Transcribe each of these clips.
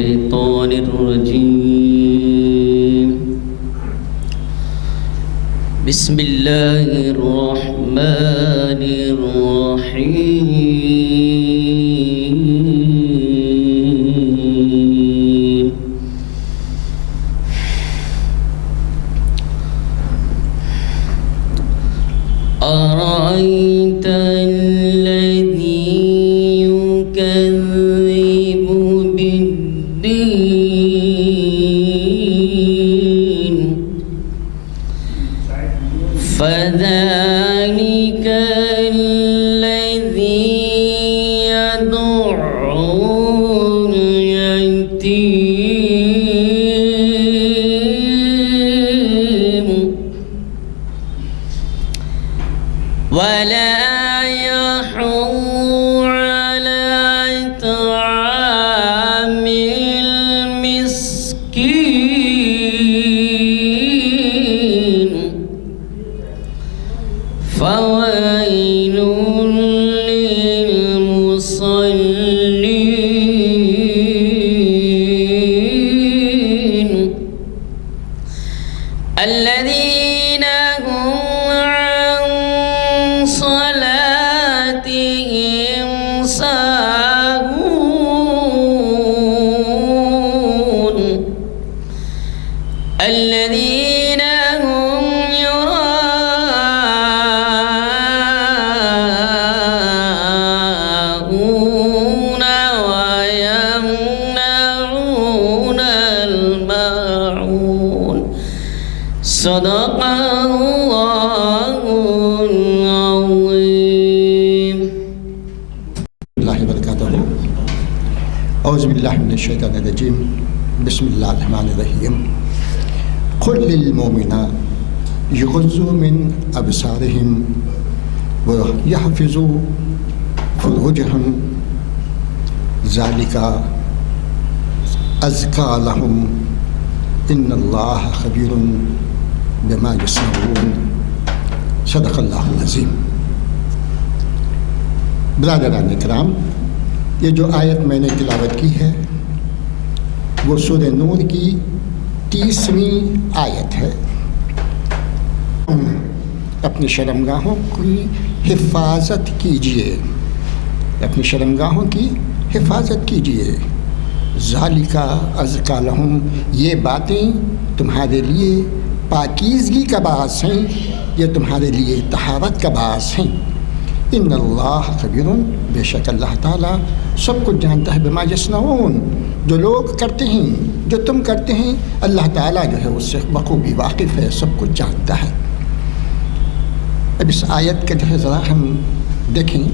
الشيطان الرجيم. بسم الله الرحمن الرحيم. أرأيت الذي يكذب بالدين فذلك الذي يدعو اليتيم ولا يحض على طعام المسكين فويل للمصلين الذين هم عن صلاتهم ساهون الذين هم يراءون ويمنعون الماعون. صدق الله العظيم. اللہ وبرکاتہ. اعوذ باللہ من الشیطان الرجیم. بسم اللہ الرحمن الرحیم. قل للمؤمنین یغضوا من ابصارهم ويحفظوا فروجهم ذلك ازکیٰ لهم ان اللہ خبیر بما یصنعون. صدق اللہ العظیم. برادران اکرام، یہ جو آیت میں نے تلاوت کی ہے وہ سورہ نور کی 30ویں آیت ہے. اپنی شرمگاہوں کی حفاظت کیجیے، اپنی شرمگاہوں کی حفاظت کیجیے. ذالک ازکیٰ لہم، یہ باتیں تمہارے لیے پاکیزگی کا باعث ہیں، یہ تمہارے لیے طہارت کا باعث ہیں. ان اللہ خبیر، بے شک اللہ تعالیٰ سب کچھ جانتا ہے. بما یصنعون، جو لوگ کرتے ہیں، جو تم کرتے ہیں، اللہ تعالیٰ جو ہے اس سے بخوبی واقف ہے، سب کچھ جانتا ہے. اب اس آیت کا جو ہے ذرا ہم دیکھیں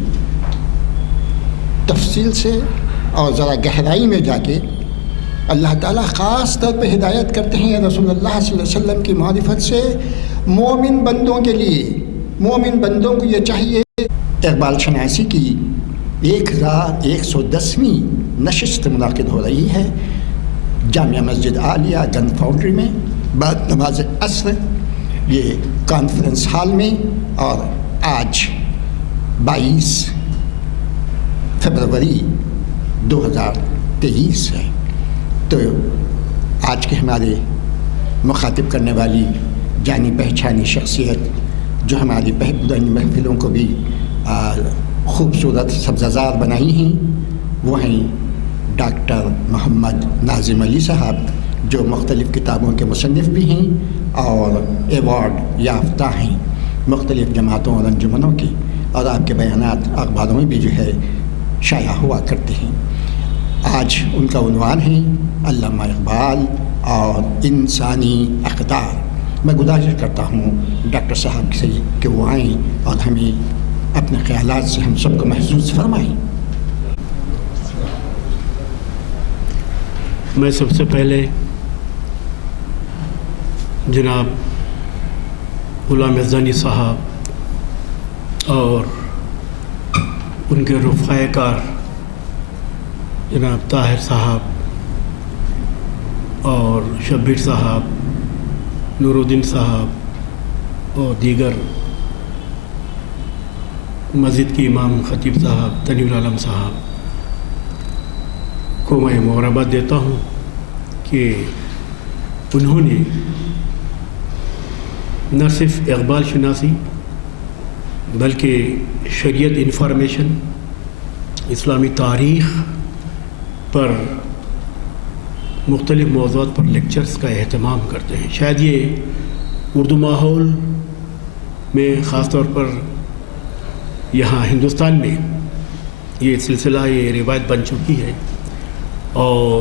تفصیل سے اور ذرا گہرائی میں جا کے. اللہ تعالیٰ خاص طور پہ ہدایت کرتے ہیں رسول اللہ صلی اللہ علیہ وسلم کی معرفت سے مومن بندوں کے لیے. مومن بندوں کو یہ چاہیے. اقبال شناسی کی 1110ویں نشست منعقد ہو رہی ہے جامعہ مسجد عالیہ گن فاؤنڈری میں بعد نماز عصر، یہ کانفرنس ہال میں، اور آج 22 فروری 2023 ہے. تو آج کے ہمارے مخاطب کرنے والی جانی پہچانی شخصیت جو ہماری پرانی محفلوں کو بھی خوبصورت سبززار بنائی ہیں، وہ ہیں ڈاکٹر محمد ناظم علی صاحب، جو مختلف کتابوں کے مصنف بھی ہیں اور ایوارڈ یافتہ ہیں مختلف جماعتوں اور انجمنوں کی، اور آپ کے بیانات اخباروں میں بھی جو ہے شائع ہوا کرتے ہیں. آج ان کا عنوان ہے علامہ اقبال اور انسانی اقدار. میں گزارش کرتا ہوں ڈاکٹر صاحب سے کہ وہ آئیں اور ہمیں اپنے خیالات سے ہم سب کو محسوس فرمائیں. میں سب سے پہلے جناب غلام یزدانی صاحب اور ان کے رفقائے کار جناب طاہر صاحب اور شبیر صاحب، نور الدین صاحب اور دیگر مسجد کے امام خطیب صاحب تنویر عالم صاحب کو میں مبارکباد دیتا ہوں کہ انہوں نے نہ صرف اقبال شناسی بلکہ شریعت انفارمیشن، اسلامی تاریخ پر مختلف موضوعات پر لیکچرز کا اہتمام کرتے ہیں۔ شاید یہ اردو ماحول میں خاص طور پر یہاں ہندوستان میں یہ سلسلہ، یہ روایت بن چکی ہے، اور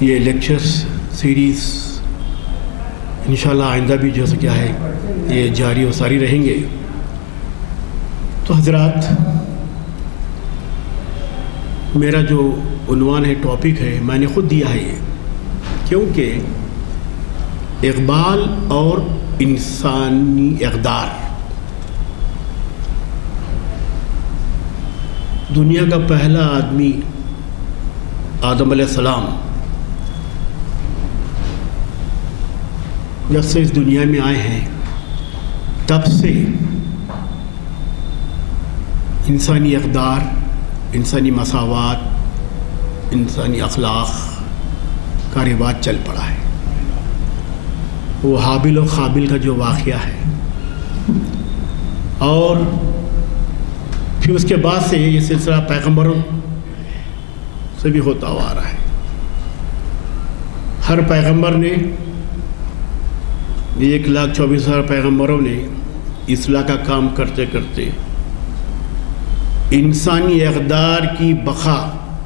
یہ لیکچرز سیریز انشاءاللہ آئندہ بھی جو کیا ہے یہ جاری و ساری رہیں گے۔ تو حضرات، میرا جو عنوان ہے، ٹاپک ہے، میں نے خود دیا ہے یہ، کیونکہ اقبال اور انسانی اقدار، دنیا کا پہلا آدمی آدم علیہ السلام جب سے اس دنیا میں آئے ہیں تب سے انسانی اقدار، انسانی مساوات، انسانی اخلاق کا رواج چل پڑا ہے۔ وہ حابل و قابل کا جو واقعہ ہے، اور پھر اس کے بعد سے یہ سلسلہ پیغمبروں سے بھی ہوتا ہوا آ رہا ہے۔ ہر پیغمبر نے، 1,24,000 پیغمبروں نے اصلاح کا کام کرتے کرتے انسانی اقدار کی بقا،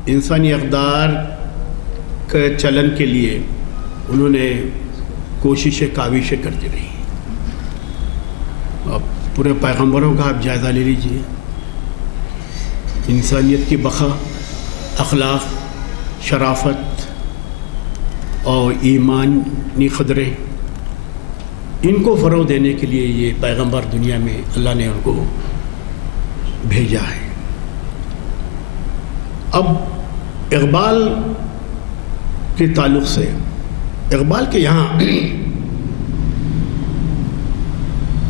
انسانی اقدار کے چلن کے لیے انہوں نے کوششیں، کاوشیں کرتی رہی۔ اب پورے پیغمبروں کا آپ جائزہ لے لیجئے، انسانیت کی بقا، اخلاق، شرافت اور ایمانی قدریں، ان کو فروغ دینے کے لیے یہ پیغمبر دنیا میں اللہ نے ان کو بھیجا ہے۔ اب اقبال کے تعلق سے، اقبال کے یہاں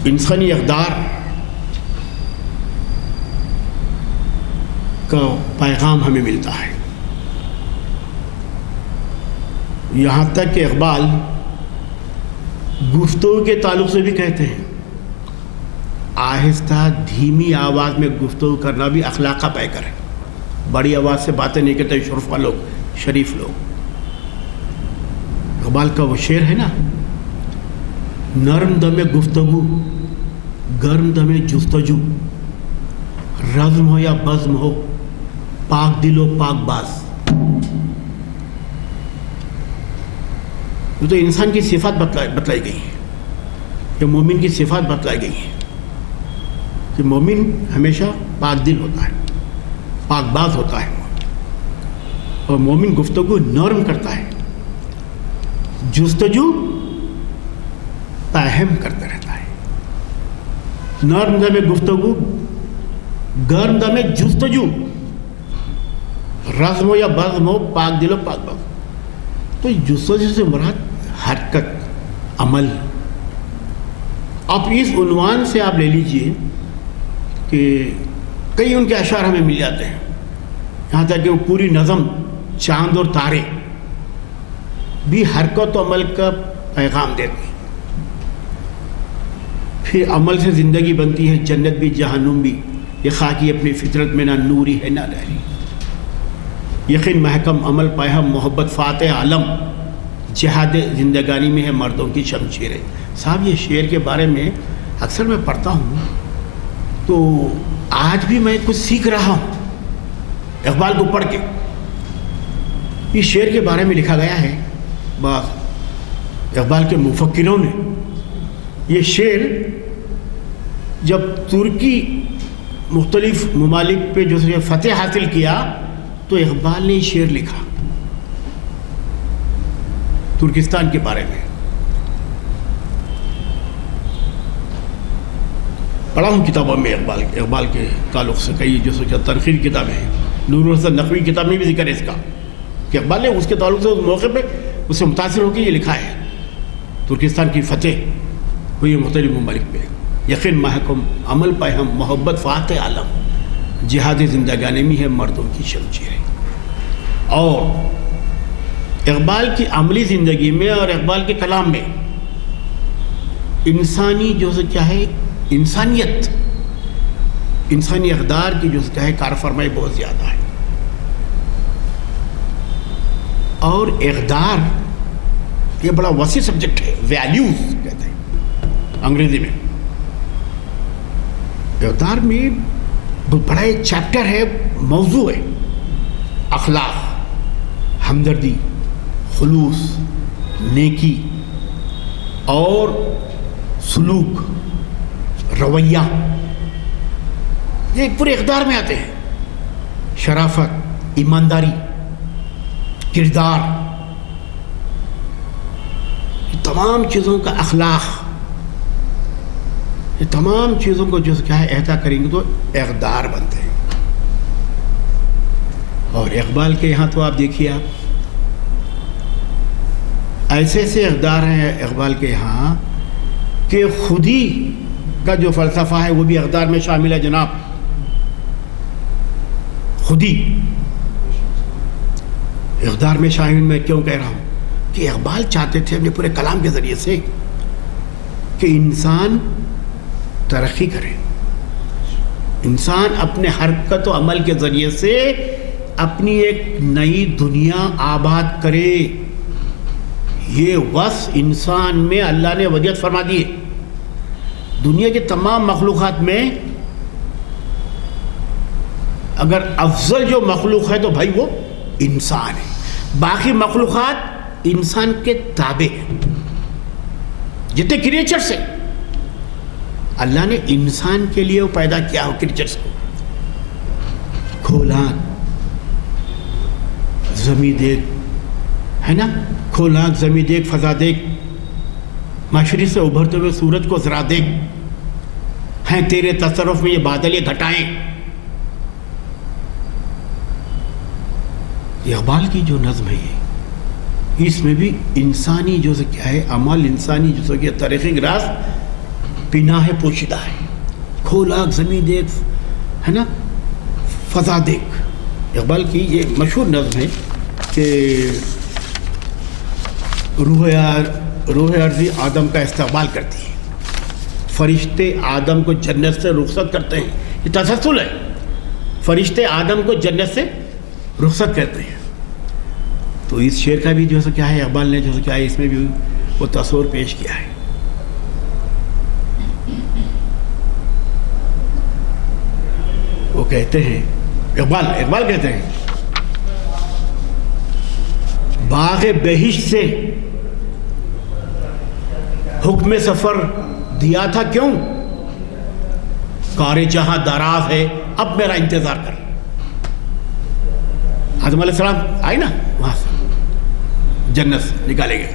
انسانی اقدار کا پیغام ہمیں ملتا ہے۔ یہاں تک کہ اقبال گفتگو کے تعلق سے بھی کہتے ہیں، آہستہ دھیمی آواز میں گفتگو کرنا بھی اخلاق کا پیکر ہے۔ بڑی آواز سے باتیں نہیں کرتے شرفا لوگ، شریف لوگ۔ اقبال کا وہ شعر ہے نا، نرم دم گفتگو، گرم دم جستجو، رزم ہو یا بزم ہو، پاک دل و پاک باز۔ یہ تو انسان کی صفات بتلائی گئی ہے، کہ مومن کی صفات بتلائی گئی ہے، کہ مومن ہمیشہ پاک دل ہوتا ہے، پاک باز ہوتا ہے، اور مومن گفتگو نرم کرتا ہے، جستجو فاہم کرتا رہتا ہے۔ نرم دم گفتگو، گرم دم جستجو، رزم ہو یا بزم ہو، پاک دل و پاک باز۔ تو جستجو سے مراد حرکت، عمل۔ اب اس عنوان سے آپ لے لیجئے کہ کئی ان کے اشعار ہمیں مل جاتے ہیں، یہاں تک کہ وہ پوری نظم چاند اور تارے بھی حرکت و عمل کا پیغام دیتے ہیں۔ پھر عمل سے زندگی بنتی ہے، جنت بھی جہنم بھی، یہ خاکی اپنی فطرت میں نہ نوری ہے نہ لہری، یقین محکم عمل پہم محبت فاتح عالم، جہاد زندگانی میں ہے مردوں کی شمشیریں۔ صاحب یہ شعر کے بارے میں اکثر میں پڑھتا ہوں تو آج بھی میں کچھ سیکھ رہا ہوں اقبال کو پڑھ کے۔ اس شعر کے بارے میں لکھا گیا ہے بعض اقبال کے مفکروں نے۔ یہ شعر جب ترکی مختلف ممالک پہ جو فتح حاصل کیا تو اقبال نے یہ شعر لکھا ترکستان کے بارے میں۔ پڑھا ہوں کتابوں میں اقبال کے تعلق سے کئی جو تنقید کتابیں ہیں، نور الحسن نقوی کتاب میں بھی ذکر ہے اس کا، کہ اقبال نے اس کے تعلق سے اس موقع پہ اس سے متاثر ہو کے یہ لکھا ہے، ترکستان کی فتح ہوئی مختلف ممالک پہ، یقین محکم عمل پہم محبت فاتح عالم، جہاد زندگانی میں ہے مردوں کی شمشیریں۔ اور اقبال کی عملی زندگی میں اور اقبال کے کلام میں انسانی جو سے کیا ہے انسانیت، انسانی اقدار کی جو سے کیا ہے کار فرمائی بہت زیادہ ہے. اور اقدار یہ بڑا وسیع سبجیکٹ ہے، ویلیوز کہتے ہیں انگریزی میں. اقدار میں بڑا ایک چیپٹر ہے، موضوع ہے اخلاق، ہمدردی، خلوص، نیکی اور سلوک، رویہ، یہ پورے اقدار میں آتے ہیں. شرافت، ایمانداری، کردار، یہ تمام چیزوں کا اخلاق، یہ تمام چیزوں کو جو کیا ہے احاطہ کریں گے تو اقدار بنتے ہیں. اور اقبال کے یہاں تو آپ دیکھیے، آپ ایسے ایسے اقدار ہیں اقبال کے یہاں کہ خودی کا جو فلسفہ ہے وہ بھی اقدار میں شامل ہے جناب. خودی اقدار میں شامل میں کیوں کہہ رہا ہوں کہ اقبال چاہتے تھے اپنے پورے کلام کے ذریعے سے کہ انسان ترقی کرے، انسان اپنے حرکت و عمل کے ذریعے سے اپنی ایک نئی دنیا آباد کرے. یہ وصف انسان میں اللہ نے وجد فرما دی ہے. دنیا کی تمام مخلوقات میں اگر افضل جو مخلوق ہے تو بھائی وہ انسان ہے. باقی مخلوقات انسان کے تابع ہیں. جتنے کریچرز ہیں اللہ نے انسان کے لیے وہ پیدا کیا ہو کریچرز کو. کھولاک زمیں دیکھ ہے نا، کھولاک زمیں دیکھ، فضا دیکھ، مشرق سے ابھرتے ہوئے سورج کو ذرا دیکھ، ہیں تیرے تصرف میں یہ بادل، یہ گھٹائیں. یہ اقبال کی جو نظم ہے اس میں بھی انسانی جو سے کیا ہے عمل، انسانی جو سے کیا تاریخی راز پناہ ہے، پوشیدہ ہے. کھولاک زمیں دیکھ ہے نا، فضا دیکھ. اقبال کی یہ مشہور نظم ہے کہ روح عرضی آدم کا استقبال کرتی ہے، فرشتے آدم کو جنت سے رخصت کرتے ہیں. یہ تسلسل ہے، فرشتے آدم کو جنت سے رخصت کرتے ہیں. تو اس شعر کا بھی جو ہے کیا ہے اقبال نے جو ہے کیا ہے اس میں بھی وہ تصور پیش کیا ہے. وہ کہتے ہیں اقبال کہتے ہیں باغ بہشت سے حکم سفر دیا تھا کیوں، کار جہاں دراز ہے اب میرا انتظار کر. آدم علیہ السلام آئے نا وہاں سے جنت سے نکالے گئے.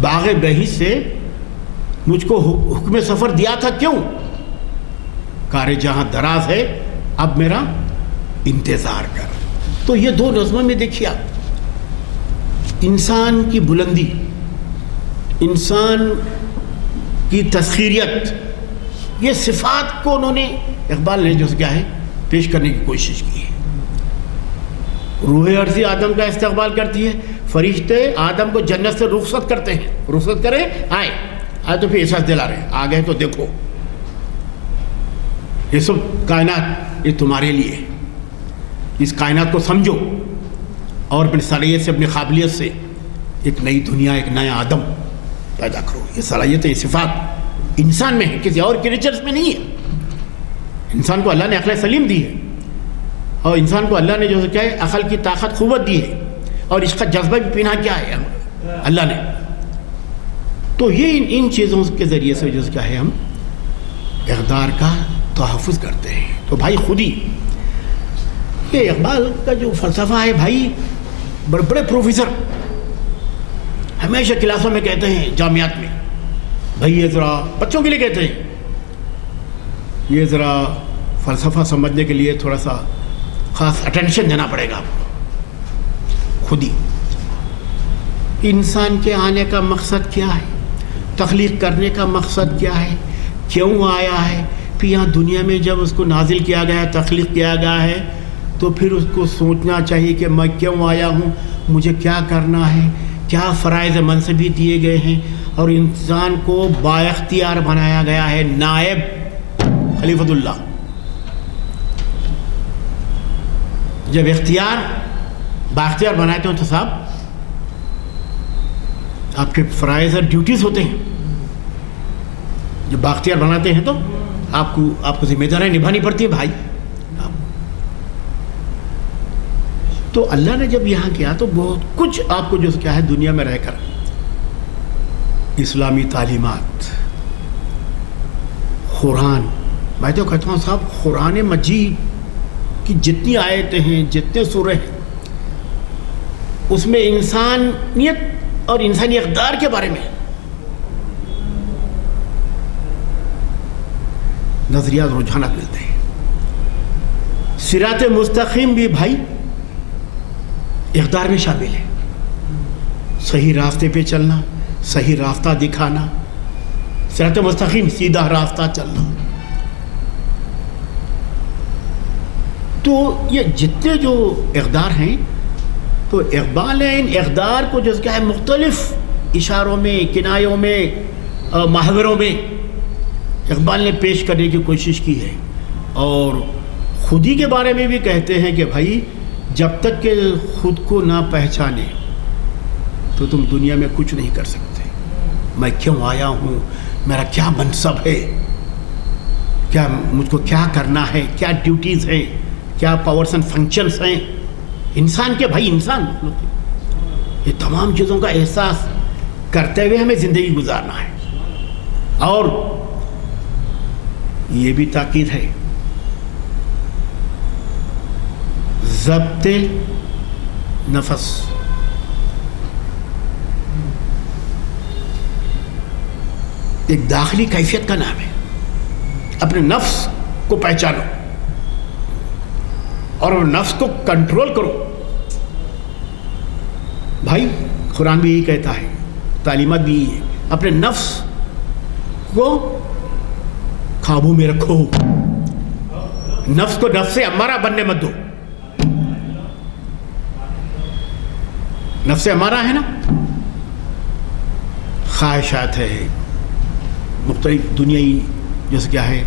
باغ بہشت سے مجھ کو حکم سفر دیا تھا کیوں، کار جہاں دراز ہے اب میرا انتظار کر. تو یہ دو نظموں میں دیکھیے آپ انسان کی بلندی، انسان کی تسخیریت، یہ صفات کو انہوں نے اقبال نے جو کیا ہے پیش کرنے کی کوشش کی ہے. روح عرضی آدم کا استقبال کرتی ہے، فرشتے آدم کو جنت سے رخصت کرتے ہیں. رخصت کریں آئے تو پھر احساس دلا رہے ہیں آ گئے تو دیکھو یہ سب کائنات یہ تمہارے لیے، اس کائنات کو سمجھو اور اپنی صلاحیت سے، اپنی قابلیت سے ایک نئی دنیا، ایک نیا آدم پیدا کرو. یہ صلاحیت، یہ صفات انسان میں ہے، کسی اور کریچرز میں نہیں ہے. انسان کو اللہ نے عقل سلیم دی ہے اور انسان کو اللہ نے جو کیا ہے عقل کی طاقت قوت دی ہے اور اس کا جذبہ بھی پینا کیا ہے اللہ نے. تو یہ ان چیزوں کے ذریعے سے جو کیا ہے ہم اقدار کا تحفظ کرتے ہیں. تو بھائی خودی یہ اقبال کا جو فلسفہ ہے بھائی، بڑے بڑے پروفیسر ہمیشہ کلاسوں میں کہتے ہیں، جامعات میں، بھائی یہ ذرا بچوں کے لیے کہتے ہیں، یہ ذرا فلسفہ سمجھنے کے لیے تھوڑا سا خاص اٹینشن دینا پڑے گا آپ کو. خودی انسان کے آنے کا مقصد کیا ہے، تخلیق کرنے کا مقصد کیا ہے، کیوں آیا ہے، پھر یہاں دنیا میں جب اس کو نازل کیا گیا ہے، تخلیق کیا گیا ہے تو پھر اس کو سوچنا چاہیے کہ میں کیوں آیا ہوں, مجھے کیا کرنا ہے, کیا فرائض منصبی دیے گئے ہیں. اور انسان کو بااختیار بنایا گیا ہے نائب خلیفۃ اللہ. جب بااختیار بناتے ہوں تو صاحب آپ کے فرائض اور ڈیوٹیز ہوتے ہیں. جب بااختیار بناتے ہیں تو آپ کو ذمہ داریاں نبھانی پڑتی ہیں بھائی. تو اللہ نے جب یہاں کیا تو بہت کچھ آپ کو جو کیا ہے دنیا میں رہ کر اسلامی تعلیمات, قرآن, میں تو کہتا ہوں صاحب قرآن مجید کی جتنی آیتیں ہیں, جتنے سورے ہیں, اس میں انسانیت اور انسانی اقدار کے بارے میں نظریات, رجحانات ملتے ہیں. صراط مستقیم بھی بھائی اقدار میں شامل ہے. صحیح راستے پہ چلنا, صحیح راستہ دکھانا, صراط مستقیم سیدھا راستہ چلنا. تو یہ جتنے جو اقدار ہیں تو اقبال نے ان اقدار کو جو کیا ہے مختلف اشاروں میں, کنایوں میں, محاوروں میں اقبال نے پیش کرنے کی کوشش کی ہے. اور خود ہی کے بارے میں بھی کہتے ہیں کہ بھائی جب تک کہ خود کو نہ پہچانے تو تم دنیا میں کچھ نہیں کر سکتے. میں کیوں آیا ہوں, میرا کیا منصب ہے, کیا مجھ کو کیا کرنا ہے, کیا ڈیوٹیز ہیں, کیا پاورز اینڈ فنکشنز ہیں انسان کے. بھائی انسان یہ تمام چیزوں کا احساس کرتے ہوئے ہمیں زندگی گزارنا ہے. اور یہ بھی تاکید ہے ضبط نفس. ایک داخلی کیفیت کا نام ہے. اپنے نفس کو پہچانو اور نفس کو کنٹرول کرو. بھائی قرآن بھی یہی کہتا ہے, تعلیمات بھی یہی ہے, اپنے نفس کو قابو میں رکھو. نفس کو نفس امارہ بننے مت دو. نفس امارہ ہے نا, خواہشات ہے, مختلف دنیائی جیسے کیا ہے,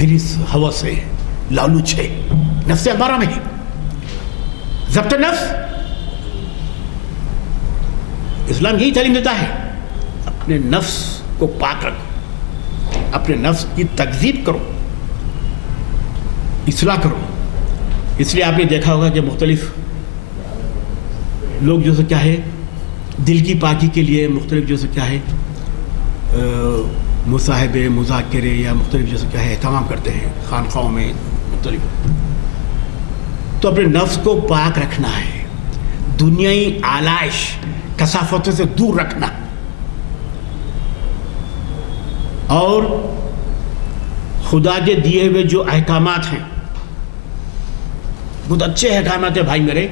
حرص, ہوس ہے, لالچ ہے, نفس امارہ میں ہے. ضبط نفس اسلام یہی تعلیم دیتا ہے. اپنے نفس کو پاک رکھو, اپنے نفس کی تکذیب کرو, اصلاح کرو. اس لیے آپ نے دیکھا ہوگا کہ مختلف لوگ جو سے کیا ہے دل کی پاکی کے لیے مختلف جو سے کیا ہے مصاحبے, مذاکرے یا مختلف جو سے کیا ہے اہتمام کرتے ہیں خانقاہوں میں مختلف. تو اپنے نفس کو پاک رکھنا ہے, دنیائی آلائش کثافتوں سے دور رکھنا, اور خدا کے دیے ہوئے جو احکامات ہیں بہت اچھے احکامات ہیں بھائی میرے,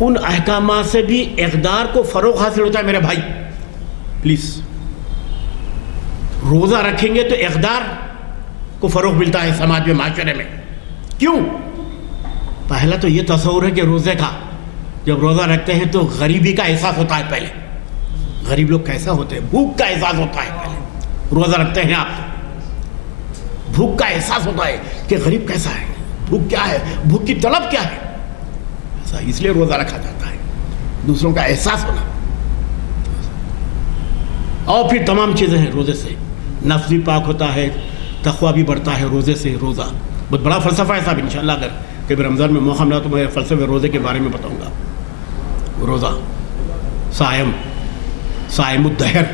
ان احکامات سے بھی اقدار کو فروغ حاصل ہوتا ہے میرے بھائی. پلیز روزہ رکھیں گے تو اقدار کو فروغ ملتا ہے سماج میں, معاشرے میں. کیوں؟ پہلا تو یہ تصور ہے کہ روزے کا جب روزہ رکھتے ہیں تو غریبی کا احساس ہوتا ہے. پہلے غریب لوگ کیسا ہوتے ہیں, بھوک کا احساس ہوتا ہے. پہلے روزہ رکھتے ہیں آپ, بھوک کا احساس ہوتا ہے کہ غریب کیسا ہے, بھوک کیا ہے, بھوک کی طلب کیا ہے. اس لیے روزہ رکھا جاتا ہے, دوسروں کا احساس ہونا. اور پھر تمام چیزیں ہیں روزے سے. نفس بھی پاک ہوتا ہے, تقویٰ بھی بڑھتا ہے روزے سے. روزہ بہت بڑا فلسفہ ہے صاحب. انشاءاللہ اگر کبھی رمضان میں موقع ملا تو میں فلسفے روزے کے بارے میں بتاؤں گا. روزہ صائم الدہر,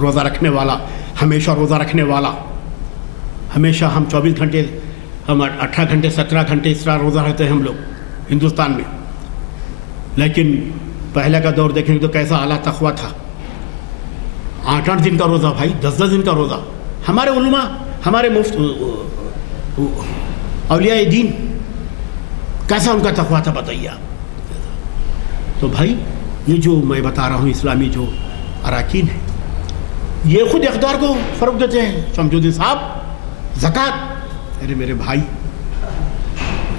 روزہ رکھنے والا, ہمیشہ روزہ رکھنے والا. ہمیشہ ہم 24 گھنٹے, ہم 18 گھنٹے 17 گھنٹے اس طرح روزہ رہتے ہیں ہم لوگ ہندوستان میں. لیکن پہلے کا دور دیکھیں گے تو کیسا اعلیٰ تقویٰ تھا. 8 دن کا روزہ بھائی, 10 دن کا روزہ. ہمارے علماء, ہمارے اولیاء دین کیسا ان کا تقویٰ تھا بتائیے آپ. تو بھائی یہ جو میں بتا رہا ہوں اسلامی جو اراکین ہیں یہ خود اقدار کو فروغ دیتے ہیں. شمس الدین صاحب زکوٰۃ, ارے میرے بھائی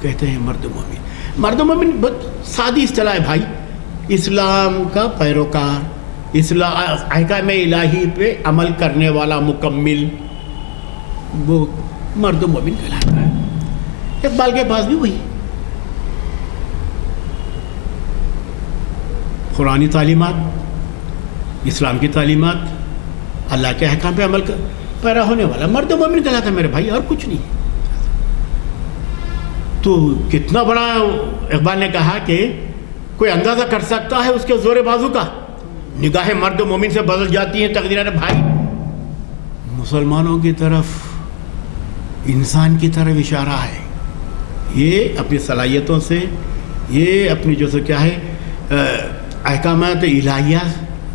کہتے ہیں مرد مومن. مرد مومن بہت سادی اصطلاح ہے بھائی. اسلام کا پیروکار, احکام الہی پہ عمل کرنے والا مکمل, وہ مرد مومن کہلاتا ہے. اقبال کے پاس بھی وہی قرآنی تعلیمات, اسلام کی تعلیمات, اللہ کے احکام پہ عمل پیرا ہونے والا مرد مومن کہلاتا ہے میرے بھائی, اور کچھ نہیں. تو کتنا بڑا اقبال نے کہا کہ کوئی اندازہ کر سکتا ہے اس کے زور بازو کا. نگاہ مرد مومن سے بدل جاتی ہیں تقدیریں. بھائی مسلمانوں کی طرف, انسان کی طرف اشارہ ہے. یہ اپنی صلاحیتوں سے, یہ اپنی جو کیا ہے احکامات الہیہ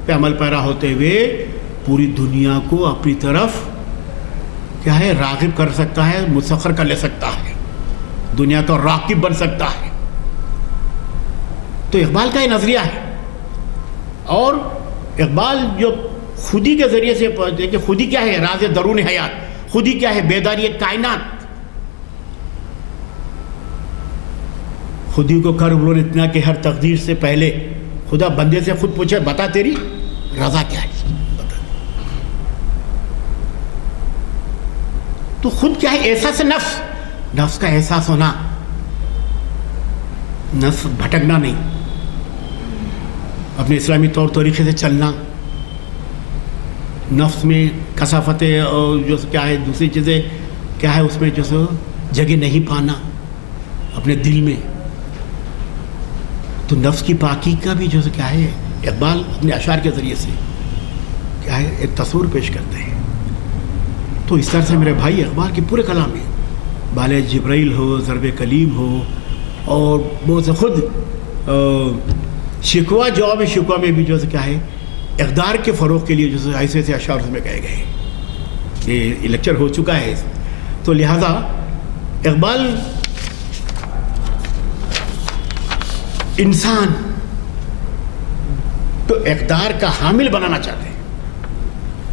پہ عمل پیرا ہوتے ہوئے پوری دنیا کو اپنی طرف کیا ہے راغب کر سکتا ہے, مسخر کر لے سکتا ہے, دنیا کا راقب بن سکتا ہے. تو اقبال کا یہ نظریہ ہے. اور اقبال جو خودی کے ذریعے سے پڑھتے کہ خودی کیا ہے, راز درون حیات, خودی کیا ہے, بیداری کائنات. خودی کو کر بلون اتنا کہ ہر تقدیر سے پہلے خدا بندے سے خود پوچھے بتا تیری رضا کیا ہے, بتا. تو خود کیا ہے, احساس نفس, نفس کا احساس ہونا, نفس بھٹکنا نہیں, اپنے اسلامی طور طریقے سے چلنا, نفس میں کثافتیں اور جو کیا ہے دوسری چیزیں کیا ہے اس میں جو سو جگہ نہیں پانا اپنے دل میں. تو نفس کی پاکی کا بھی جو کیا ہے اقبال اپنے اشعار کے ذریعے سے کیا ہے ایک تصور پیش کرتے ہیں. تو اس طرح سے میرے بھائی اقبال کے پورے کلام میں بالِ جبرائیل ہو, ضرب کلیم ہو, اور بہت سے خود شکوہ جواب شکوہ میں بھی جو کیا ہے اقدار کے فروغ کے لیے جو ایسے ایسے اشعار اس میں کہے گئے. یہ لیکچر ہو چکا ہے. تو لہذا اقبال انسان تو اقدار کا حامل بنانا چاہتے ہیں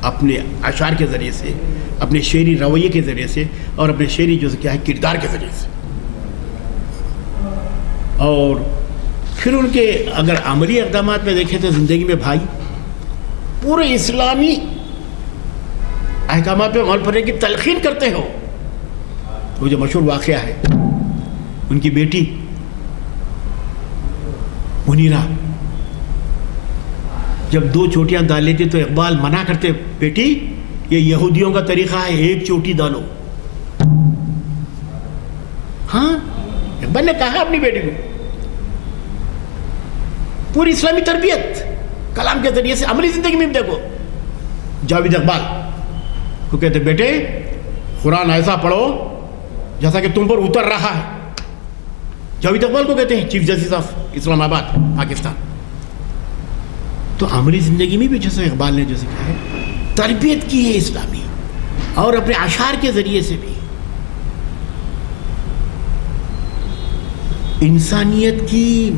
اپنے اشعار کے ذریعے سے, اپنے شعری رویے کے ذریعے سے, اور اپنے شعری جو کیا ہے کردار کے ذریعے سے. اور پھر ان کے اگر عملی اقدامات میں دیکھیں تو زندگی میں بھائی پورے اسلامی احکامات پہ عمل کرنے کی تلقین کرتے ہو. وہ جو مشہور واقعہ ہے ان کی بیٹی منیرہ جب 2 چوٹیاں ڈال لیتی تو اقبال منع کرتے, بیٹی یہ یہودیوں کا طریقہ ہے, 1 چوٹی ڈالو. ہاں اقبال نے کہا اپنی بیٹی کو, پوری اسلامی تربیت کلام کے ذریعے سے عملی زندگی میں دیکھو. جاوید اقبال کو کہتے بیٹے قرآن ایسا پڑھو جیسا کہ تم پر اتر رہا ہے. جاوید اقبال کو کہتے ہیں چیف جسٹس آف اسلام آباد پاکستان. تو عملی زندگی میں بھی جیسے اقبال نے جیسے کہا ہے تربیت کی ہے اسلامی, اور اپنے اشعار کے ذریعے سے بھی انسانیت کی,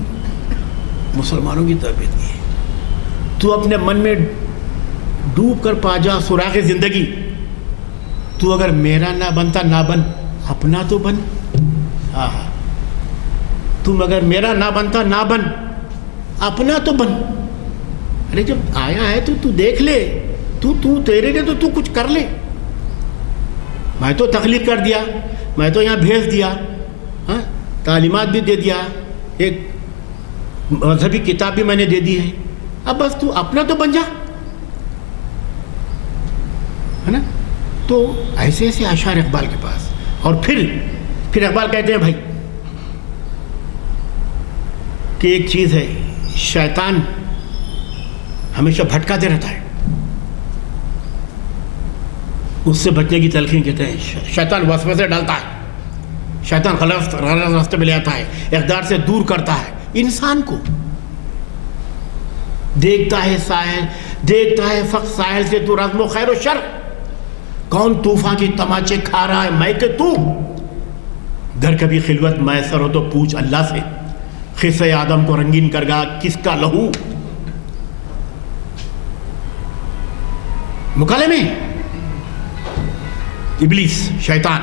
مسلمانوں کی تربیت کی ہے. تو اپنے من میں ڈوب کر پا جا سراغ زندگی. تو اگر میرا نہ بنتا نہ بن, اپنا تو بن. تم اگر میرا نہ بنتا نہ بن, اپنا تو بن. ارے جب آیا ہے تو دیکھ لے, تو تیرے لیے تو کچھ کر لے. میں تو تخلیق کر دیا, میں تو یہاں بھیج دیا, ہاں تعلیمات بھی دے دیا, ایک مذہبی کتاب بھی میں نے دے دی ہے. اب بس تو اپنا تو بن جا, ہے نا. تو ایسے ایسے اشعار اقبال کے پاس. اور پھر اقبال کہتے ہیں بھائی کہ ایک چیز ہے, شیطان ہمیشہ بھٹکاتے رہتا ہے, اس سے بچنے کی تلقین کہتے ہیں. شیطان وسوسے ڈالتا ہے, شیطان غلط راستے میں لے آتا ہے, اقدار سے دور کرتا ہے انسان کو. دیکھتا ہے ساحل, دیکھتا ہے فقط ساحل سے تو رزم و خیر و شر, کون طوفان کی تماچے کھا رہا ہے میں کہ تو. گر کبھی خلوت میسر ہو تو پوچھ اللہ سے, قصہ آدم کو رنگین کر گا کس کا لہو. مکالمے ابلیس شیطان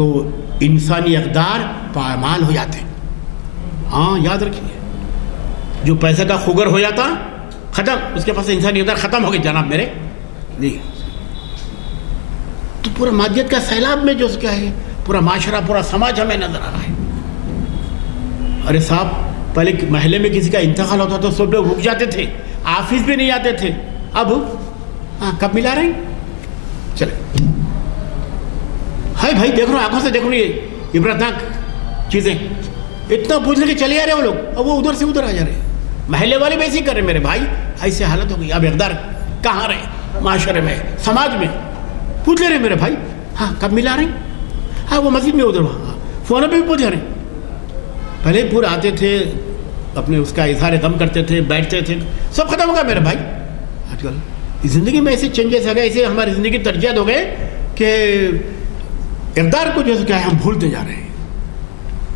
تو انسانی اقدار پامال ہو جاتے ہیں. ہاں یاد رکھیے, جو پیسے کا خگر ہو جاتا ختم, اس کے پاس انسانی اقدار ختم ہو گئے جناب میرے. نہیں, تو پورا مادیت کا سیلاب میں جو کیا ہے, پورا معاشرہ, پورا سماج ہمیں نظر آ رہا ہے. ارے صاحب, پہلے محلے میں کسی کا انتقال ہوتا تو سب لوگ رک جاتے تھے, آفس بھی نہیں آتے تھے. اب کب ملا رہے ہیں, چلے ہائے بھائی دیکھ رہا ہوں, آنکھوں سے دیکھ رہا ہوں, یہ عبرتناک چیزیں اتنا پوچھ لے کے چلے آ رہے وہ لوگ, اب وہ ادھر سے ادھر آ جا رہے ہیں. محلے والے بھی ایسے ہی کر رہے میرے بھائی, ایسے حالت ہو گئی. اب اقدار کہاں رہے, معاشرے میں, سماج میں. پوچھ لے رہے میرے بھائی, ہاں کب ملا رہے ہیں, ہاں وہ مسجد میں ادھر, وہاں فون پہ بھی پوچھ رہے ہیں. پہلے پورے آتے تھے, اپنے اس کا اظہار غم کرتے تھے, بیٹھتے تھے, سب ختم ہو گیا میرے بھائی. آج کل زندگی میں ایسے چینجز آ گئے, ایسے ہماری زندگی ترجیحات ہو گئے کہ اقدار کو جو کیا ہے ہم بھولتے جا رہے ہیں,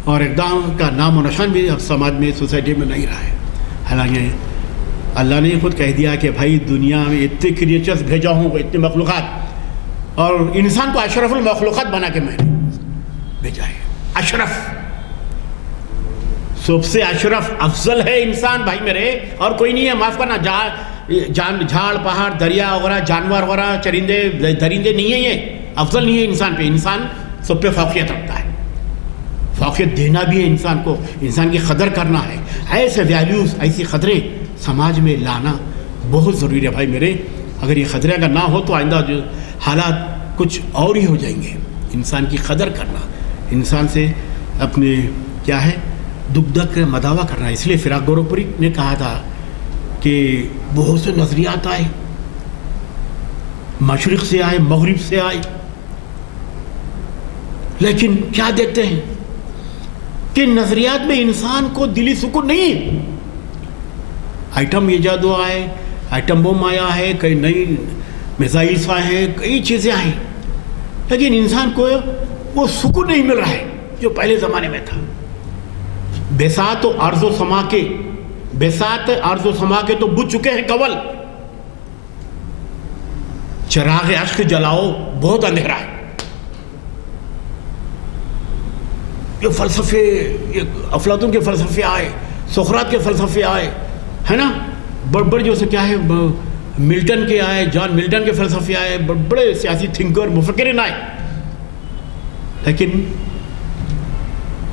اور اقدام کا نام و نشان بھی اب سماج میں, سوسائٹی میں نہیں رہا ہے. حالانکہ اللہ نے خود کہہ دیا کہ بھائی دنیا میں اتنے کریچرز بھیجا ہوں, اتنے مخلوقات, اور انسان کو اشرف المخلوقات بنا کے میں نے بھیجا ہے. اشرف, سب سے اشرف افضل ہے انسان بھائی میرے, اور کوئی نہیں ہے. معاف کرنا, جھاڑ پہاڑ دریا وغیرہ جانور وغیرہ چرندے درندے نہیں ہیں, یہ افضل نہیں ہے انسان پہ. انسان سب پہ فوقیت رکھتا ہے, فوقیت دینا بھی ہے انسان کو, انسان کی قدر کرنا ہے. ایسے ویلیوز, ایسی قدریں سماج میں لانا بہت ضروری ہے بھائی میرے. اگر یہ قدریں اگر نہ ہو تو آئندہ جو حالات کچھ اور ہی ہو جائیں گے. انسان کی قدر کرنا, انسان سے اپنے کیا ہے دکھ دکھ مداوا کرنا. اس لیے فراق گوروپوری نے کہا تھا کہ بہت سے نظریات آئے, مشرق سے آئے, مغرب سے آئے, لیکن کیا دیکھتے ہیں کہ نظریات میں انسان کو دلی سکون نہیں ہے. آئٹم ایجاد ہوا ہے, آئٹم بم آیا ہے, کئی نئی میزائلس آئے ہیں, کئی چیزیں آئیں, لیکن انسان کو وہ سکون نہیں مل رہا ہے جو پہلے زمانے میں تھا. بساط ارض و سما کے, بساط ارض و سما کے تو بجھ چکے ہیں کول, چراغ عشق جلاؤ بہت اندھیرا ہے. یہ فلسفے, یہ افلاطون کے فلسفے آئے, سقراط کے فلسفے آئے, ہے نا, بڑے بڑے جو سے کیا ہے ملٹن کے آئے, جان ملٹن کے فلسفے آئے, بڑے سیاسی تھنکر مفکرین آئے, لیکن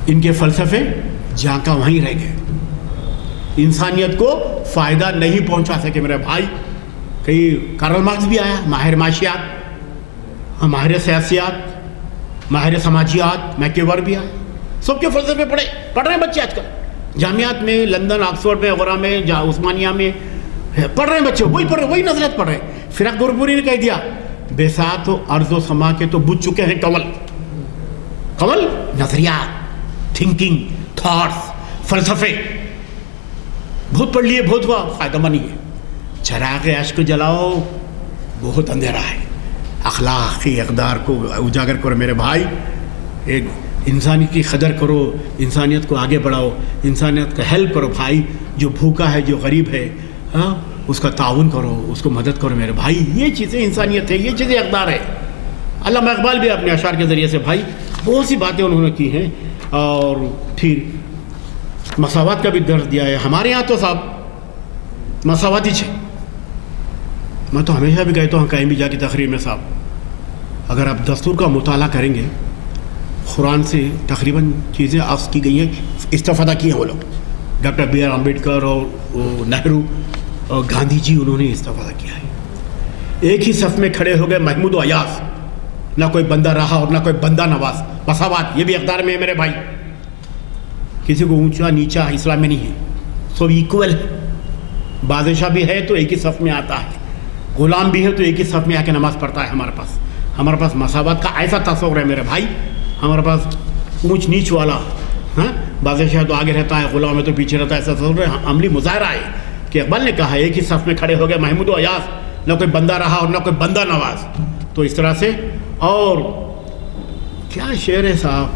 ان کے فلسفے جہاں کا وہیں رہ گئے, انسانیت کو فائدہ نہیں پہنچا سکے میرے بھائی. کئی کارل مارکس بھی آیا, ماہر معاشیات, ماہر سیاسیات, ماہر سماجیات, میکیور بھی آیا. سب کے فلسفے پڑھ رہے ہیں بچے آج کل جامعات میں, لندن, آکسفورڈ میں وغیرہ میں, عثمانیہ میں پڑھ رہے ہیں بچے, وہی پڑھ رہے, وہی نظریات پڑھ رہے ہیں. فراق گوروپوری نے کہہ دیا بساط ارض و سما کے تو بجھ چکے ہیں کول. کول نظریات, تھنکنگ, تھاٹس, فلسفے بہت پڑھ لیے, بہت ہوا, فائدہ مند نہیں ہے. چراغ عشق جلاؤ بہت اندھیرا ہے. اخلاقی اقدار کو اجاگر کرو میرے بھائی, ایک انسانی کی قدر کرو, انسانیت کو آگے بڑھاؤ, انسانیت کا ہیلپ کرو بھائی. جو بھوکا ہے, جو غریب ہے, ہاں اس کا تعاون کرو, اس کو مدد کرو میرے بھائی. یہ چیزیں انسانیت ہے, یہ چیزیں اقدار ہے. علامہ اقبال بھی اپنے اشعار کے ذریعے سے بھائی بہت سی باتیں انہوں نے کی ہیں, اور پھر مساوات کا بھی درس دیا ہے. ہمارے یہاں تو صاحب مساوات ہی ہے. میں تو ہمیشہ بھی کہتا ہوں کہیں بھی جا کے تقریر میں صاحب, اگر آپ دستور کا مطالعہ کریں گے, قرآن سے تقریباً چیزیں عکس کی گئی ہیں, استفادہ کی ہیں وہ لوگ. ڈاکٹر بی آر امبیڈکر اور نہرو اور گاندھی جی, انہوں نے استفادہ کیا ہے. ایک ہی صف میں کھڑے ہو گئے محمود و ایاز, نہ کوئی بندہ رہا اور نہ کوئی بندہ نواز. مساوات یہ بھی اقدار میں ہے میرے بھائی. کسی کو اونچا نیچا اسلام میں نہیں ہے, سب ایکول ہے. بادشاہ بھی ہے تو ایک ہی صف میں آتا ہے, غلام بھی ہے تو ایک ہی صف میں آ کے نماز پڑھتا ہے. ہمارے پاس مساوات کا ایسا تصور ہے میرے بھائی. ہمارے پاس اونچ نیچ والا, ہاں بادشاہ تو آگے رہتا ہے, غلام ہے تو پیچھے رہتا ہے, ایسا تصور ہے. عملی مظاہرہ ہے کہ اقبال نے کہا ایک ہی صف میں کھڑے ہو گئے محمود و ایاز, نہ کوئی بندہ رہا اور نہ کوئی بندہ نواز. تو اس طرح سے, اور کیا شعر ہے صاحب,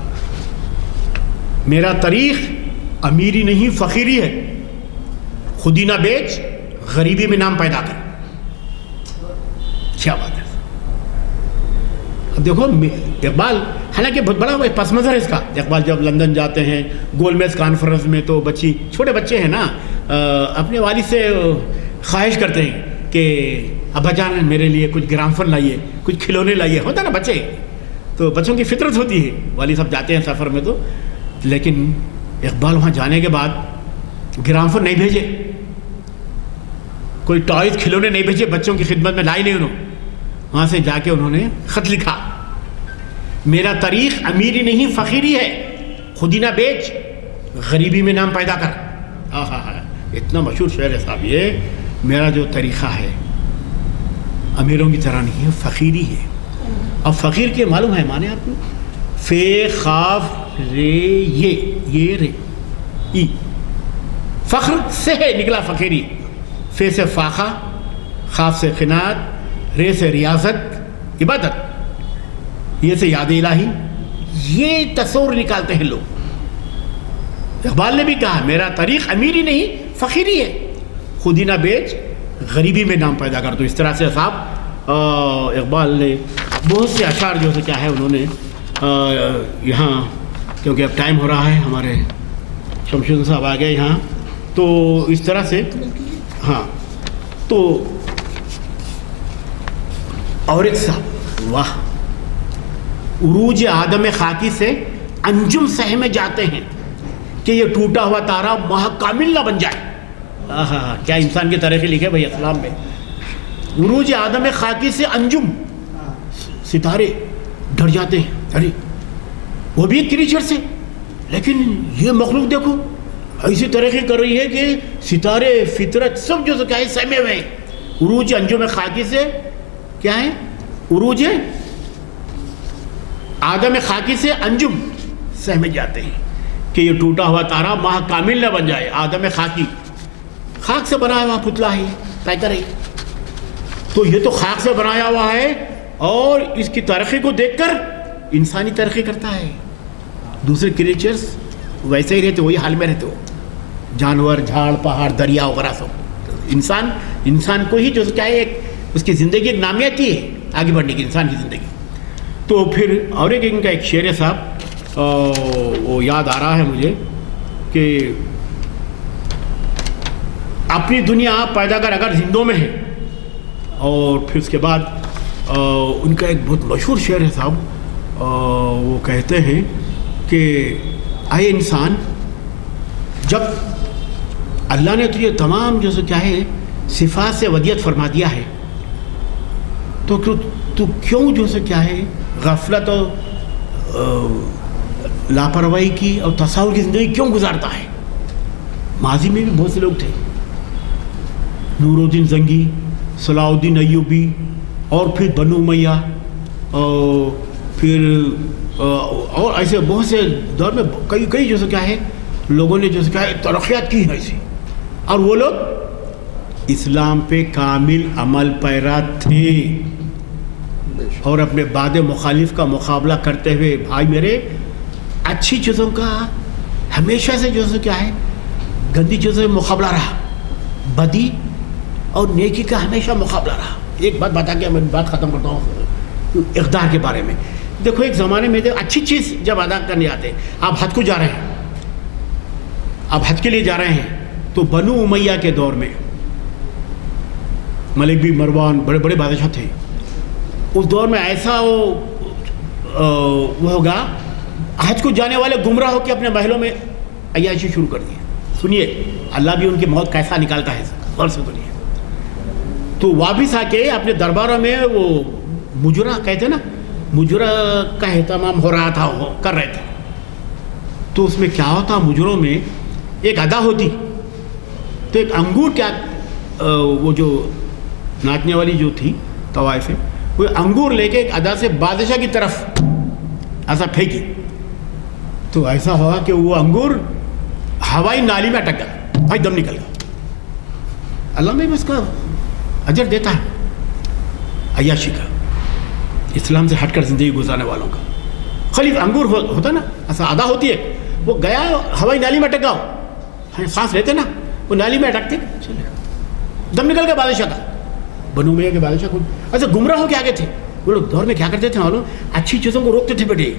میرا طریق امیری نہیں فقیری ہے, خودی نہ بیچ غریبی میں نام پیدا کر. کیا بات ہے. اب دیکھو اقبال حالانکہ بہت بڑا پس منظر ہے اس کا. اقبال جب لندن جاتے ہیں گولمیز کانفرنس میں تو چھوٹے بچے ہیں نا اپنے والد سے خواہش کرتے ہیں کہ ابا جان میرے لیے کچھ گرامفون لائیے, کچھ کھلونے لائیے. ہوتا نا بچے, تو بچوں کی فطرت ہوتی ہے. والد صاحب جاتے ہیں سفر میں تو, لیکن اقبال وہاں جانے کے بعد گرامفون نہیں بھیجے, کوئی ٹوائز کھلونے نہیں بھیجے, بچوں کی خدمت میں لائے نہیں. وہاں سے جا کے انہوں نے خط لکھا, میرا طریق امیری نہیں فقیری ہے, خودی نہ بیچ غریبی میں نام پیدا کر. اتنا مشہور شعر ہے صاحب یہ. میرا جو طریقہ ہے امیروں کی طرح نہیں ہے, فقیری ہے. اب فقیر کے معلوم ہے مانے آپ کو, فے خاف رے یہ رے ای, فخر سے ہے نکلا فقیری. فے سے فاقہ, خاف سے قناعت, رے سے ریاضت عبادت, یہ سے یاد الہی. یہ تصور نکالتے ہیں لوگ. اقبال نے بھی کہا میرا طریق امیری نہیں فقیری ہے, خودی نہ بیچ غریبی میں نام پیدا کر. تو اس طرح سے صاحب اقبال نے بہت سے اشعار جو سے کیا ہے انہوں نے یہاں, کیونکہ اب ٹائم ہو رہا ہے, ہمارے شمشون صاحب آ گئے یہاں, تو اس طرح سے ہاں. تو اور ایک صاحب واہ, عروج آدم خاکی سے انجم سہ میں جاتے ہیں کہ یہ ٹوٹا ہوا تارا ماہ کامل نہ بن جائے. کیا انسان کے طریقے لکھے بھائی اسلام میں. عروج آدم خاکی سے انجم, ستارے ڈر جاتے ہیں, ارے وہ بھی ایک کریچر سے, لیکن یہ مخلوق دیکھو ایسی طریقے کر رہی ہے کہ ستارے فطرت سب جو کیا ہے سہمے ہوئے ہیں. عروج انجم خاکی سے کیا ہے, عروج آدم خاکی سے انجم سہمے جاتے ہیں کہ یہ ٹوٹا ہوا تارا ماہ کامل نہ بن جائے. آدم خاکی, خاک سے بنایا ہوا پتلا ہے, پیکر ہے, تو یہ تو خاک سے بنایا ہوا ہے, اور اس کی ترقی کو دیکھ کر انسانی ترقی کرتا ہے. دوسرے کریچرز ویسے ہی رہتے, وہی حال میں رہتے ہو, جانور, جھاڑ, پہاڑ, دریا وغیرہ سب. انسان کو ہی جو کیا ہے ایک اس کی زندگی ایک نامیاتی ہے آگے بڑھنے کی, انسان کی زندگی. تو پھر اور ایک ان کا ایک شعر ہے صاحب, وہ یاد آ رہا ہے مجھے کہ اپنی دنیا پیدا کر اگر زندوں میں ہے. اور پھر اس کے بعد ان کا ایک بہت مشہور شعر ہے صاحب, وہ کہتے ہیں کہ اے انسان, جب اللہ نے تجھے تمام جو کیا ہے صفات سے ودیعت فرما دیا ہے, تو کیوں جو کیا ہے غفلت اور لاپرواہی کی اور تصور کی زندگی کیوں گزارتا ہے. ماضی میں بھی بہت سے لوگ تھے, نور الدین زنگی, صلاح الدین ایوبی, اور پھر بنو امیہ, پھر اور ایسے بہت سے دور میں کئی جو کیا ہے لوگوں نے جو کیا ہے ترقیات کی ہیں ایسی, اور وہ لوگ اسلام پہ کامل عمل پیرا تھے, اور اپنے بعد مخالف کا مقابلہ کرتے ہوئے بھائی میرے اچھی چیزوں کا ہمیشہ سے جو کیا ہے گندی چیزوں سے مقابلہ رہا, بدی اور نیکی کا ہمیشہ مقابلہ رہا. ایک بات بتا کے میں بات ختم کرتا ہوں اقدار کے بارے میں. دیکھو ایک زمانے میں اچھی چیز جب ادا کرنے آتے, آپ حج کو جا رہے ہیں, آپ حج کے لیے جا رہے ہیں, تو بنو امیہ کے دور میں ملک بن مروان بڑے بڑے بادشاہ تھے. اس دور میں ایسا وہ ہوگا, حج کو جانے والے گمراہ ہو کے اپنے محلوں میں عیاشی شروع کر دی. سنیے اللہ بھی ان کی موت کیسا نکالتا ہے غور سے سنیے. تو واپس آ کے اپنے درباروں میں وہ مجرا کہتے نا, مجرا کا اہتمام ہو رہا تھا, وہ کر رہے تھے. تو اس میں کیا ہوتا, مجروں میں ایک ادا ہوتی, تو ایک انگور کیا وہ جو ناچنے والی جو تھی طوائف, وہ انگور لے کے ایک ادا سے بادشاہ کی طرف ایسا پھینکی, تو ایسا ہوا کہ وہ انگور ہوائی نالی میں اٹک گیا, بھائی دم نکل گیا. اللہ میں اس کا اجر دیتا ہے عیاشی کا, اسلام سے ہٹ کر زندگی گزارنے والوں کا. خلیف انگور ہوتا نا ایسا ادا ہوتی ہے, وہ گیا ہوائی نالی میں اٹک گیا, سانس لیتے نا وہ نالی میں اٹکتے, دم نکل گیا بادشاہ کا. بنو امیہ کے بادشاہ کو ایسے گمراہ ہو کے آگے تھے. وہ لوگ دور میں کیا کرتے تھے معلوم, اچھی چیزوں کو روکتے تھے بیٹے,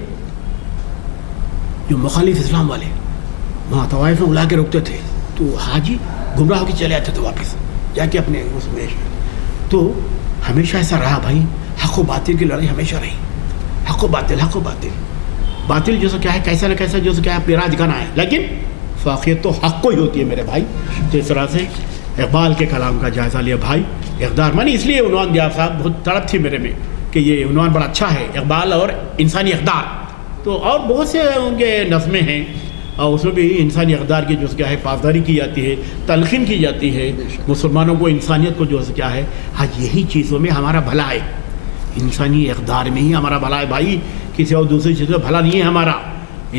جو مخالف اسلام والے وہاں طوائف میں الا کے روکتے تھے تو حاجی گمراہ ہو کے چلے آتے تھے واپس جا کے اپنے اس میں. تو ہمیشہ ایسا رہا بھائی, حق و باطل کی لڑائی ہمیشہ رہی. حق و باطل, حق و باطل, باطل جو سو کیا ہے, کیسا نہ کیسا جو سو کیا ہے اپنی راہ دکھانا ہے, لیکن واقعیت تو حق کو ہی ہوتی ہے میرے بھائی. تو اس طرح سے اقبال کے کلام کا جائزہ لیا بھائی. اقدار میں نے اس لیے عنوان دیا صاحب, بہت تڑپ تھی میرے میں کہ یہ عنوان بڑا اچھا ہے, اقبال اور انسانی اقدار. تو اور بہت سے ان کے نظمیں ہیں اور اس میں بھی انسانی اقدار کی جو کیا ہے پاسداری کی جاتی ہے, تلقین کی جاتی ہے مسلمانوں کو, انسانیت کو جو کیا ہے. آج یہی چیزوں میں ہمارا بھلا ہے, انسانی اقدار میں ہی ہمارا بھلا ہے بھائی, کسی اور دوسری چیز میں بھلا نہیں ہے ہمارا.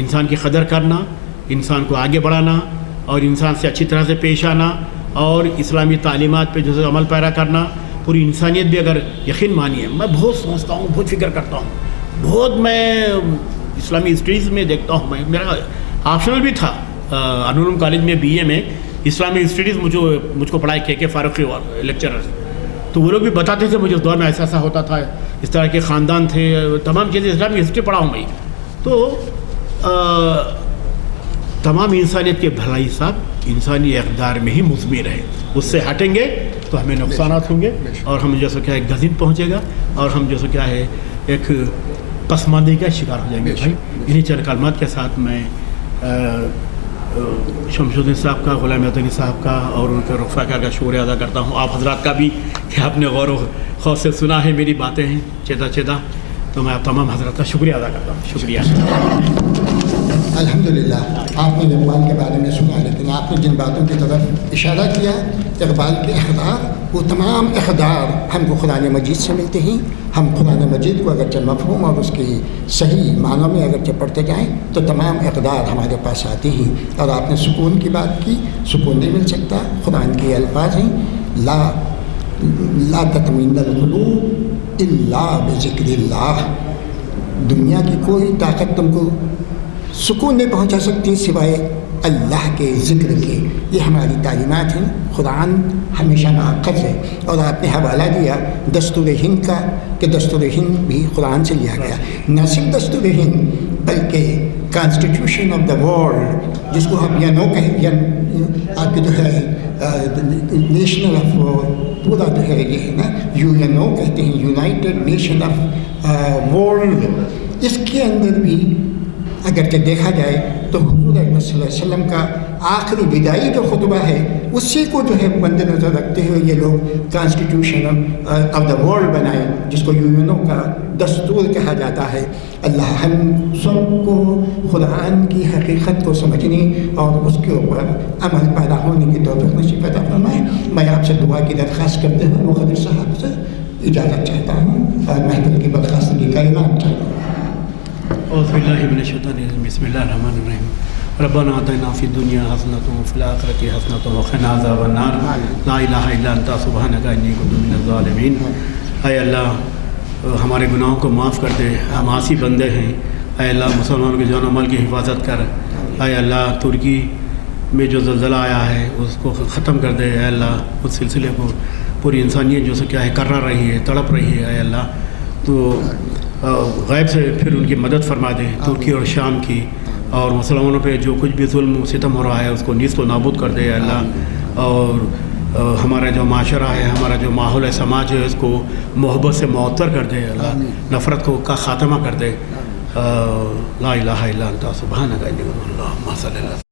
انسان کی قدر کرنا, انسان کو آگے بڑھانا اور انسان سے اچھی طرح سے پیش آنا اور اسلامی تعلیمات پہ جو ہے عمل پیرا کرنا. پوری انسانیت بھی اگر یقین مانیے, میں بہت سوچتا ہوں, بہت فکر کرتا ہوں, بہت میں اسلامی ہسٹریز میں دیکھتا ہوں. میں میرا آپشنل بھی تھا انورم کالج میں بی اے میں اسلامی اسٹڈیز مجھ کو پڑھائے کے فاروقی لیکچرر. تو وہ لوگ بھی بتاتے تھے مجھے اس دور میں ایسا ایسا ہوتا تھا, اس طرح کے خاندان تھے, تمام چیزیں اسلامی ہسٹری پڑھا ہوں میں. تو تمام انسانیت کے بھلائی صاحب انسانی اقدار میں ہی مضمر ہے. اس سے ہٹیں گے تو ہمیں نقصانات ہوں گے اور ہم جیسا کیا ہے گزن پہنچے گا اور ہم جیسا کیا ہے ایک پسماندگی کا شکار ہو جائیں گے بھائی. انہیں چند کلمات کے ساتھ میں شمس الدین صاحب کا, غلام عطیہ صاحب کا اور ان کے رخصا کا شکریہ ادا کرتا ہوں. آپ حضرات کا بھی کہ آپ نے غور و خوف سے سنا ہے میری باتیں ہیں چیتا. تو میں آپ تمام حضرات کا شکریہ ادا کرتا ہوں. شکریہ. الحمدللہ آپ نے اقبال کے بارے میں سنا, لیکن آپ نے جن باتوں کی طرف اشارہ کیا, اقبال کے اقدار, وہ تمام اقدار ہم کو قرآن مجید سے ملتے ہیں. ہم قرآن مجید کو اگرچہ مفہوم اور اس کی صحیح معنوں میں اگرچہ پڑھتے جائیں تو تمام اقدار ہمارے پاس آتے ہیں. اور آپ نے سکون کی بات کی, سکون نہیں مل سکتا. قرآن کے الفاظ ہیں, لا تطمئن القلوب الا بذکر اللہ. دنیا کی کوئی طاقت تم کو سکون نہیں پہنچا سکتی سوائے اللہ کے ذکر کے. یہ ہماری تعلیمات ہیں. قرآن ہمیشہ ماخذ ہے. اور آپ نے حوالہ دیا دستور ہند کا کہ دستور ہند بھی قرآن سے لیا گیا. نہ صرف دستور ہند بلکہ کانسٹیٹیوشن آف دا ورلڈ, جس کو ہم یو نو کہیں, آپ کے جو ہے نیشنل آف پورا جو ہے یہ ہے نا یو این او کہتے ہیں, یونائٹیڈ نیشن آف ورلڈ. اس کے اندر بھی اگرچہ دیکھا جائے تو حضور اکرم صلی اللہ علیہ وسلم کا آخری بدائی جو خطبہ ہے اسی کو جو ہے مد نظر رکھتے ہوئے یہ لوگ کانسٹیٹیوشن آف دا ورلڈ بنائے, جس کو یو این او کا دستور کہا جاتا ہے. اللہ ہم سب کو قرآن کی حقیقت کو سمجھنے اور اس کے اوپر عمل پیدا ہونے کی توفیق نصیب عطا فرمائے. میں آپ سے دعا کی درخواست کرتے ہوئے مقدس صاحب سے اجازت چاہتا ہوں اور محفل کی برخاستگی کا اعلان چاہتا ہوں. اعوذ باللہ من الشیطان الرجیم. بسم اللہ الرحمن الرحیم. ربنا آتنا فی الدنیا حسنۃ وفی الآخرۃ حسنۃ وقنا عذاب النار. لا الہ الا انت سبحانک انی کنت من الظالمین. اے اللہ ہمارے گناہوں کو معاف کر دے, ہم عاصی بندے ہیں. اے اللہ مسلمانوں کے جان و مال کی حفاظت کر. اے اللہ ترکی میں جو زلزلہ آیا ہے اس کو ختم کر دے. اے اللہ اس سلسلے کو پوری انسانیت جو سے کیا ہے کر رہی ہے, تڑپ رہی ہے. اے اللہ تو غیب سے پھر ان کی مدد فرما دے, ترکی اور شام کی, اور مسلمانوں پہ جو کچھ بھی ظلم و ستم ہو رہا ہے اس کو نیست و نابود کر دے. اے اللہ اور ہمارا جو معاشرہ ہے, ہمارا جو ماحول ہے, سماج ہے, اس کو محبت سے معطر کر دے. اللہ نفرت کو کا خاتمہ کر دے. لا الہ الا انت سبحانک انی کنت من الظالمین.